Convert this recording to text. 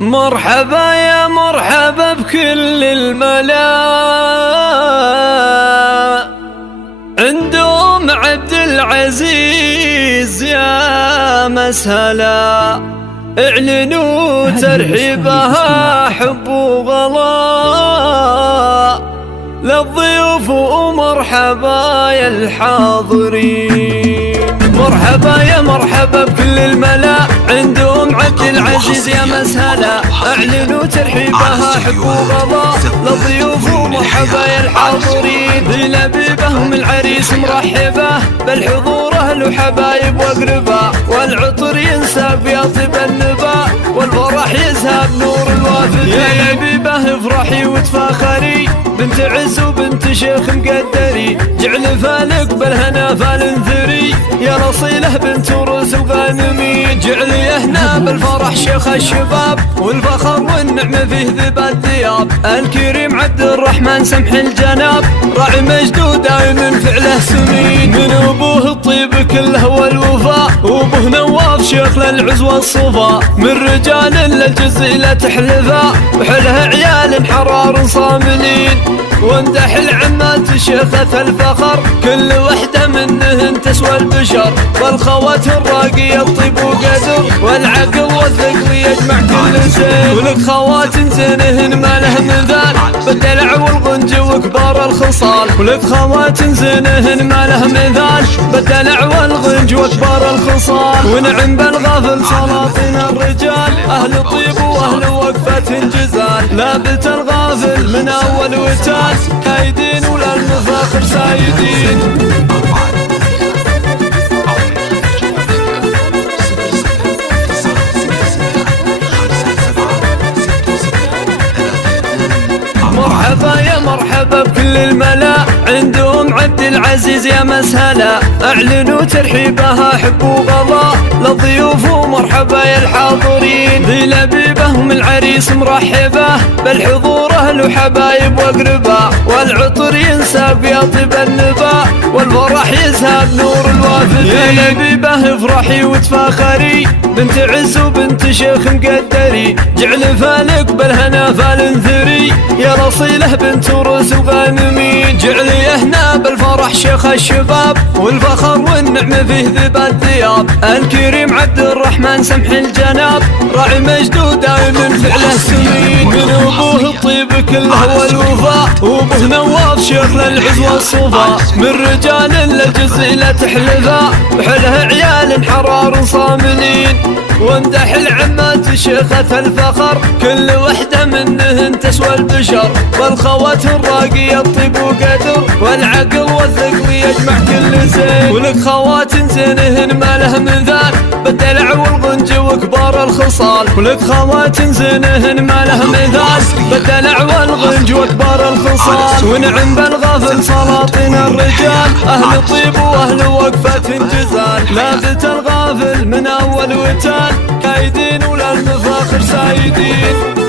مرحبا يا مرحبا بكل الملا، عندهم عبد العزيز يا مسهلا، اعلنوا ترحيبها حب وغلا للضيوف ومرحبا يا الحاضرين. مرحبا يا مرحبا بكل الملا، عندهم عبد العزيز يا مسهلا، اعلنوا ترحيبها حب وغلا للضيوف ومرحبا يا الحاضرين. بلبيبهم العريس مرحبه، بالحضور اهل وحبايب واقرباء، والعطر ينساب يطيب النبا، والفرح يذهب نور الوافدين. يا لبيبه افرحي وتفاخري، بنت عز وبنت شيخ مقدري، جعل فالك بالهنا فالنثري، يا رصيله بنت روس الغانمين. جعل يهنا بالفرح شيخ الشباب، والفخر والنعمة فيه ذب الثياب، الكريم عبد الرحمن سمح الجناب، راعي مجده دائما فعله سمين. من ابوه الطيب كله والوفاء، وابوه نواف شيخ للعز والصفا، من رجال للجزيلة تحلفا، وحلها عيال حرار صاملين. وامدح العمات شيخة الفخر، كل وحدة منهن تسوى البشر، والخوات الراقية الطيب وقدر، والعقل والثقل يجمع كل زين. ولك خوات زينهن ما له مثال، بالدلع والغنج وكبار الخصال. ولك خوات زينهن ما له مثال، بالدلع والغنج وكبار الخصال. ونعم بالغافل سلاطين الرجال، اهل طيب واهل وقفة جزال، لابت الغافل من اول وتال، كايدين ولا المفاخر سايدين. مرحبا يا مرحبا بكل الملا، عندهم عبد العزيز يا مسهلا، اعلنوا ترحيبها حب وغلا للضيوف ومرحبا يا الحاضرين. بلبيبهم العريس مرحبه، بالحضور اهل وحبايب واقرباء، والعطر ينساب يطيب النبا، والفرح يذهب نور الوافدين. يا لبيبه افرحي وتفاخري، بنت عز وبنت شيخ مقدري، جعل فالك بالهنا فالنثري، يا رصيله بنت روس الغانمين. جعل يهنا بالفرح شيخ الشباب، والفخر والنعمة فيه ذب الثياب، الكريم عبد الرحمن سمح الجناب، راعي مجده دائما فعله سمين. من ابوه الطيب كله والوفاء، وابوه نواف شيخ للعز والصفا، من رجال للجزيلة تحلفا، وحلها عيال حرار صاملين. وامدح العمات شيخة الفخر، كل وحدة منهن تسوى البشر، والخوات الراقية الطيب وقدر، والعقل والثقل يجمع كل زين. ولك خوات زينهن ما له مثال، بالدلع والغنج وكبار الخصال. ولك خوات زينهن ما له مثال، بالدلع والغنج وكبار الخصال. ونعم بالغافل سلاطين الرجال، اهل طيب واهل وقفة جزال، لابت الغافل من اول وتال، كايدين ولا المفاخر سايدين.